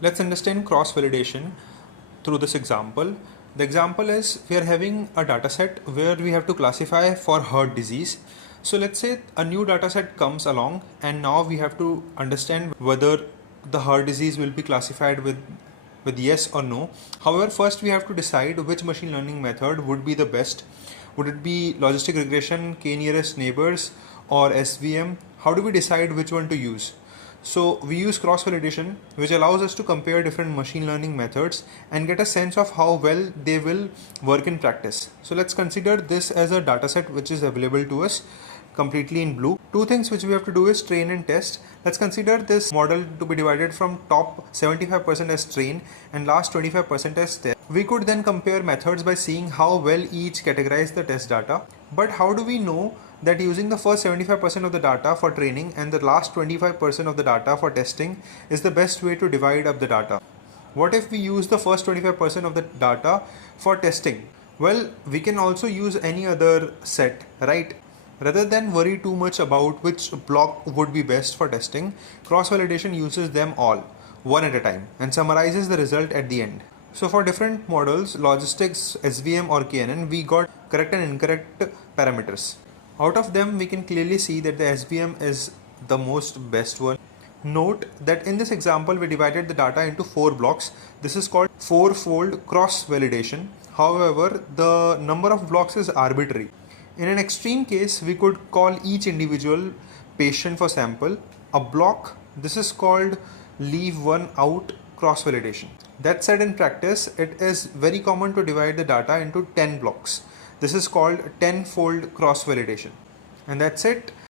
Let's understand cross-validation through this example. The example is we are having a data set where we have to classify for heart disease. So let's say a new data set comes along and now we have to understand whether the heart disease will be classified with yes or no. However, first we have to decide which machine learning method would be the best. Would it be logistic regression, k nearest neighbors, or SVM? How do we decide which one to use? So we use cross validation, which allows us to compare different machine learning methods and get a sense of how well they will work in practice. So let's consider this as a dataset which is available to us completely in blue. Two things which we have to do is train and test. Let's consider this model to be divided from top 75% as train and last 25% as test. We could then compare methods by seeing how well each categorize the test data. But how do we know that using the first 75% of the data for training and the last 25% of the data for testing is the best way to divide up the data? What if we use the first 25% of the data for testing? Well, we can also use any other set, right? Rather than worry too much about which block would be best for testing, cross-validation uses them all, one at a time, and summarizes the result at the end. So for different models, logistics, SVM or KNN, we got correct and incorrect parameters. Out of them, we can clearly see that the SVM is the most best one. Note that in this example, we divided the data into 4 blocks. This is called 4-fold cross-validation. However, the number of blocks is arbitrary. In an extreme case, we could call each individual patient for sample a block. This is called leave one out cross-validation. That said, in practice, it is very common to divide the data into 10 blocks. This is called 10-fold cross-validation. And that's it.